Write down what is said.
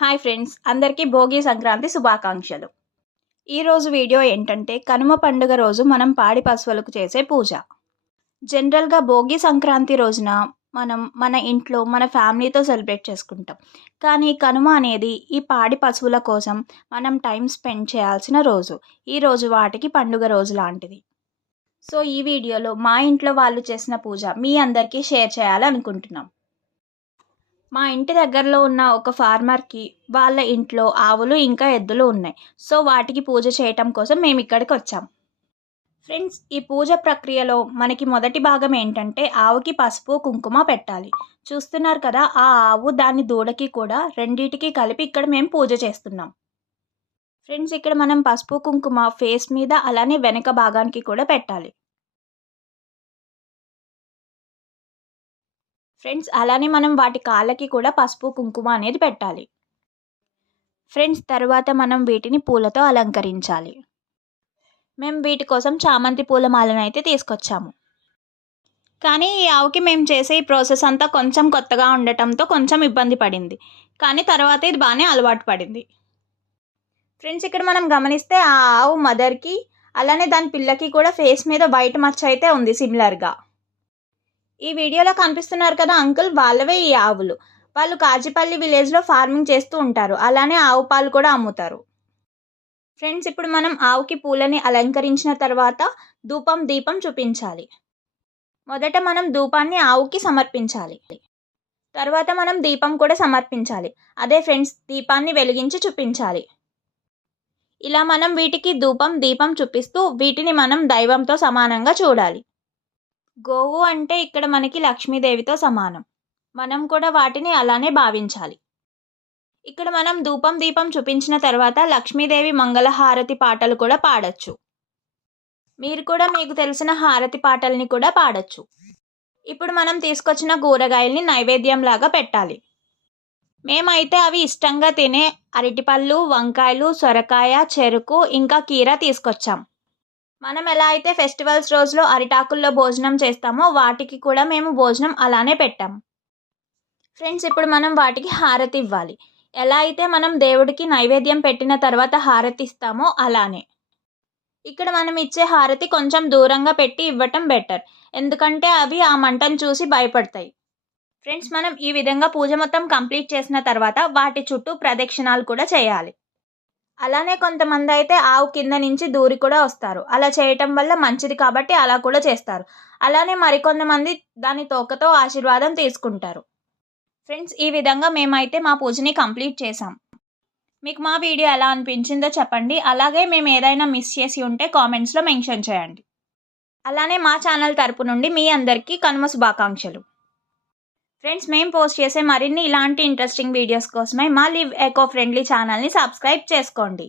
Hi friends అందరికీ భోగి సంక్రాంతి శుభాకాంక్షలు. ఈరోజు వీడియో ఏంటంటే కనుమ పండుగ రోజు మనం పాడి పశువులకు చేసే పూజ. జనరల్గా భోగి సంక్రాంతి రోజున మనం మన ఇంట్లో మన ఫ్యామిలీతో సెలబ్రేట్ చేసుకుంటాం. కానీ కనుమ అనేది ఈ పాడి పశువుల కోసం మనం టైం స్పెండ్ చేయాల్సిన రోజు. ఈ రోజు వాటికి పండుగ రోజు లాంటిది. సో ఈ వీడియోలో మా ఇంట్లో వాళ్ళు చేసిన పూజ మీ అందరికీ షేర్ చేయాలనుకుంటున్నాం. మా ఇంటి దగ్గరలో ఉన్న ఒక ఫార్మర్కి వాళ్ళ ఇంట్లో ఆవులు ఇంకా ఎద్దులు ఉన్నాయి. సో వాటికి పూజ చేయటం కోసం మేము ఇక్కడికి వచ్చాం. ఫ్రెండ్స్ ఈ పూజ ప్రక్రియలో మనకి మొదటి భాగం ఏంటంటే ఆవుకి పసుపు కుంకుమ పెట్టాలి. చూస్తున్నారు కదా ఆ ఆవు దాని దూడకి కూడా రెండింటికి కలిపి ఇక్కడ మేము పూజ చేస్తున్నాం. ఫ్రెండ్స్ ఇక్కడ మనం పసుపు కుంకుమ ఫేస్ మీద అలానే వెనక భాగానికి కూడా పెట్టాలి. ఫ్రెండ్స్ అలానే మనం వాటి కాళ్ళకి కూడా పసుపు కుంకుమ అనేది పెట్టాలి. ఫ్రెండ్స్ తర్వాత మనం వీటిని పూలతో అలంకరించాలి. మేము వీటి కోసం చామంతి పూల మాలను అయితే తీసుకొచ్చాము. కానీ ఈ ఆవుకి మేము చేసే ఈ ప్రాసెస్ అంతా కొంచెం కొత్తగా ఉండటంతో కొంచెం ఇబ్బంది పడింది. కానీ తర్వాత ఇది బాగానే అలవాటు పడింది. ఫ్రెండ్స్ ఇక్కడ మనం గమనిస్తే ఆ ఆవు మదర్కి అలానే దాని పిల్లకి కూడా ఫేస్ మీద వైట్ మచ్చ అయితే ఉంది సిమిలర్గా ఈ వీడియోలో కనిపిస్తున్నారు కదా అంకుల్ వాళ్ళవే ఈ ఆవులు. వాళ్ళు కాజిపల్లి విలేజ్లో ఫార్మింగ్ చేస్తూ ఉంటారు. అలానే ఆవు పాలు కూడా అమ్ముతారు. ఫ్రెండ్స్ ఇప్పుడు మనం ఆవుకి పూలని అలంకరించిన తర్వాత ధూపం దీపం చూపించాలి. మొదట మనం ధూపాన్ని ఆవుకి సమర్పించాలి. తర్వాత మనం దీపం కూడా సమర్పించాలి. అదే ఫ్రెండ్స్ దీపాన్ని వెలిగించి చూపించాలి. ఇలా మనం వీటికి ధూపం దీపం చూపిస్తూ వీటిని మనం దైవంతో సమానంగా చూడాలి. గోవు అంటే ఇక్కడ మనకి లక్ష్మీదేవితో సమానం. మనం కూడా వాటిని అలానే భావించాలి. ఇక్కడ మనం ధూపం దీపం చూపించిన తర్వాత లక్ష్మీదేవి మంగళహారతి పాటలు కూడా పాడచ్చు. మీరు కూడా మీకు తెలిసిన హారతి పాటల్ని కూడా పాడచ్చు. ఇప్పుడు మనం తీసుకొచ్చిన కూరగాయల్ని నైవేద్యంలాగా పెట్టాలి. మేమైతే అవి ఇష్టంగా తినే అరటిపళ్ళు వంకాయలు సొరకాయ చెరుకు ఇంకా కీర తీసుకొచ్చాం. మనం ఎలా అయితే ఫెస్టివల్స్ రోజులో అరిటాకుల్లో భోజనం చేస్తామో వాటికి కూడా మేము భోజనం అలానే పెట్టాం. ఫ్రెండ్స్ ఇప్పుడు మనం వాటికి హారతి ఇవ్వాలి. ఎలా అయితే మనం దేవుడికి నైవేద్యం పెట్టిన తర్వాత హారతి ఇస్తామో అలానే. ఇక్కడ మనం ఇచ్చే హారతి కొంచెం దూరంగా పెట్టి ఇవ్వటం బెటర్. ఎందుకంటే అవి ఆ మంటను చూసి భయపడతాయి. ఫ్రెండ్స్ మనం ఈ విధంగా పూజ మొత్తం కంప్లీట్ చేసిన తర్వాత వాటి చుట్టూ ప్రదక్షిణాలు కూడా చేయాలి. అలానే కొంతమంది అయితే ఆవు కింద నుంచి దూరి కూడా వస్తారు. అలా చేయటం వల్ల మంచిది కాబట్టి అలా కూడా చేస్తారు. అలానే మరికొంతమంది దాని తోకతో ఆశీర్వాదం తీసుకుంటారు. ఫ్రెండ్స్ ఈ విధంగా మేమైతే మా పూజని కంప్లీట్ చేసాం మీకు మా వీడియో ఎలా అనిపించిందో చెప్పండి. అలాగే మేము ఏదైనా మిస్ చేసి ఉంటే కామెంట్స్లో మెన్షన్ చేయండి. అలానే మా ఛానల్ తరపు నుండి మీ అందరికీ కనుమ శుభాకాంక్షలు. ఫ్రెండ్స్ మేము పోస్ట్ చేసే మరిన్ని ఇలాంటి ఇంట్రెస్టింగ్ వీడియోస్ కోసమే మా లివ్ ఎకో ఫ్రెండ్లీ ఛానల్ని సబ్స్క్రైబ్ చేసుకోండి.